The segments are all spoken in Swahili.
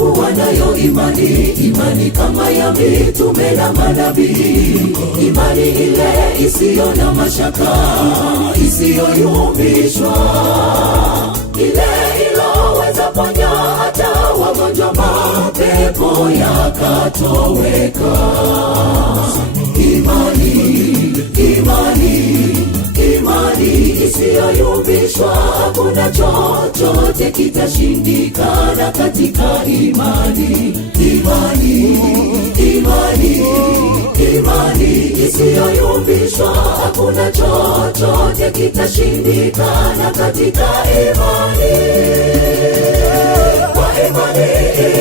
kuwa nayo imani kama ya mitume na manabii, imani ile isiyo na mashaka, isiyoyumbishwa, ile iloweza ponya hata wagonjwa, mapepo yakatoweka. Imani isiyoyumbishwa, hakuna chochote kitashindikana katika imani. Imani isiyoyumbishwa, hakuna chochote kitashindikana katika imani. Kwa imani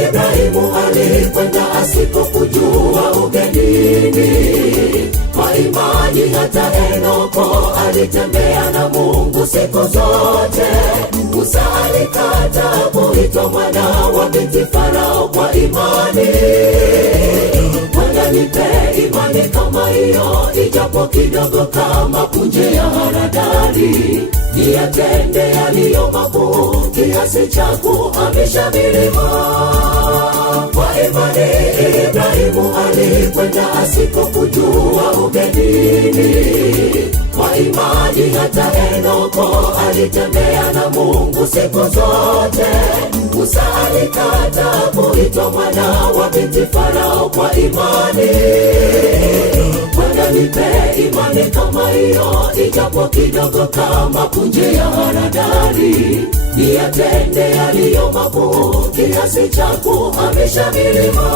Ibrahimu alikwenda asipokujua ugenini. Kwa imani hata Henoko alitembea na Mungu siku zote. Musa alikataa kuitwa mwana wa binti Farao kwa imani. Bwana nipe imani kama hiyo, ijapo kidogo kama punje ya haradali. Niyatende yaliyo makuu kiasi cha kuhamisha milima. Kwa imani Ibrahimu alikwenda asipokujua ugenini. Kwa imani hata Henoko alitembea na Mungu siku zote. Musa alikataa kuitwa mwana wa binti Farao kwa imani. Bwana nipe imani kama hiyo, ijapo kidogo kama punje ya haradali. Niyatende yaliyo makuu kiasi cha kuhamisha milima.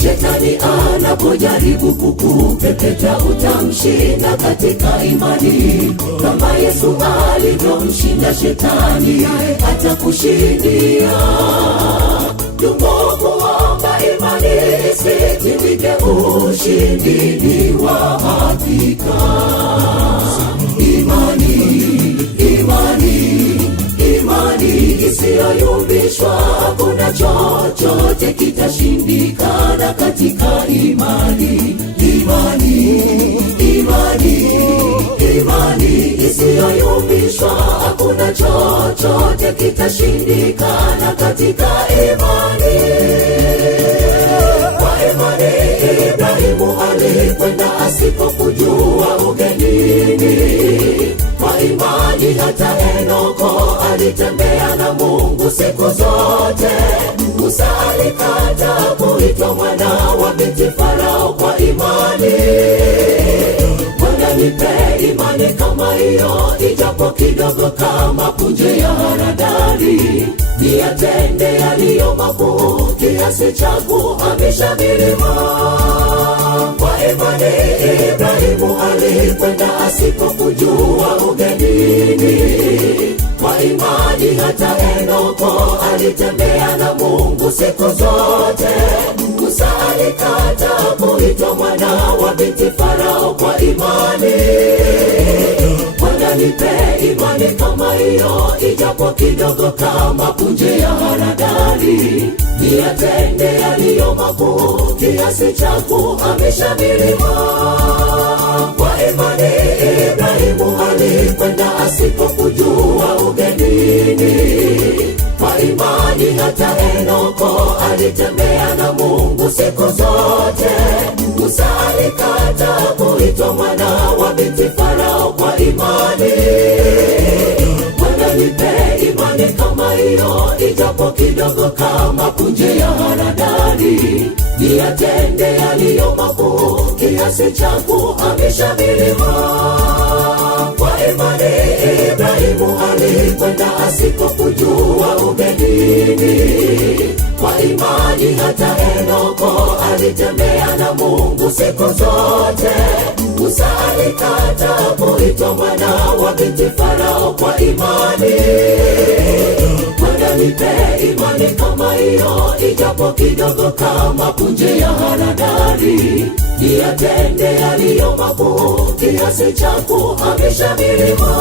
Shetani anapojaribu kukupepeta, utamshinda katika imani. Kama Yesu alivyomshinda Shetani, atakushindia. Dumu kuomba imani isitimike, ushindi ni wa hakika. Imani isiyoyumbishwa, hakuna chochote kitashindikana katika imani. Imani isiyoyumbishwa, hakuna chochote kitashindikana katika imani. Kwa imani Ibrahimu alikwenda asipokujua ugenini. Kwa imani hata Henoko alitembea na Mungu siku zote. Musa alikataa kuitwa mwana wa binti Farao kwa imani. Bwana nipe imani kama hiyo, ijapo kidogo kama punje ya haradali. Niyatende yaliyo makuu kiasi cha kuhamisha milima. Kwa imani Ibrahimu alikwenda asipokujua ugenini. Kwa imani hata Henoko alitembea na Mungu siku zote. Musa alikataa kuitwa mwana wa binti Farao kwa imani. Bwana nipe imani kama hiyo, ijapo kidogo kama punje ya haradali. Niyatende yaliyo makuu kiasi cha kuhamisha milima. Kwa imani Ibrahimu alikwenda asipokujua ugenini. Kwa imani hata Henoko alitembea na Mungu siku zote. Musa alikataa kuitwa mwana wa binti Farao kwa imani. Bwana nipe imani kama hiyo, ijapo kidogo kama punje ya haradali. Niyatende yaliyo makuu kiasi cha kuhamisha milima. Kwa imani Ibrahimu alikwenda asipokujua ugenini. Kwa imani hata Henoko alitembea na Mungu siku zote. Musa alikataa kuitwa mwana wa binti Farao kwa imani. Bwana nipe imani kama hiyo, ijapo kidogo kama punje ya haradali. Niyatende yaliyo makuu kiasi cha kuhamisha milima.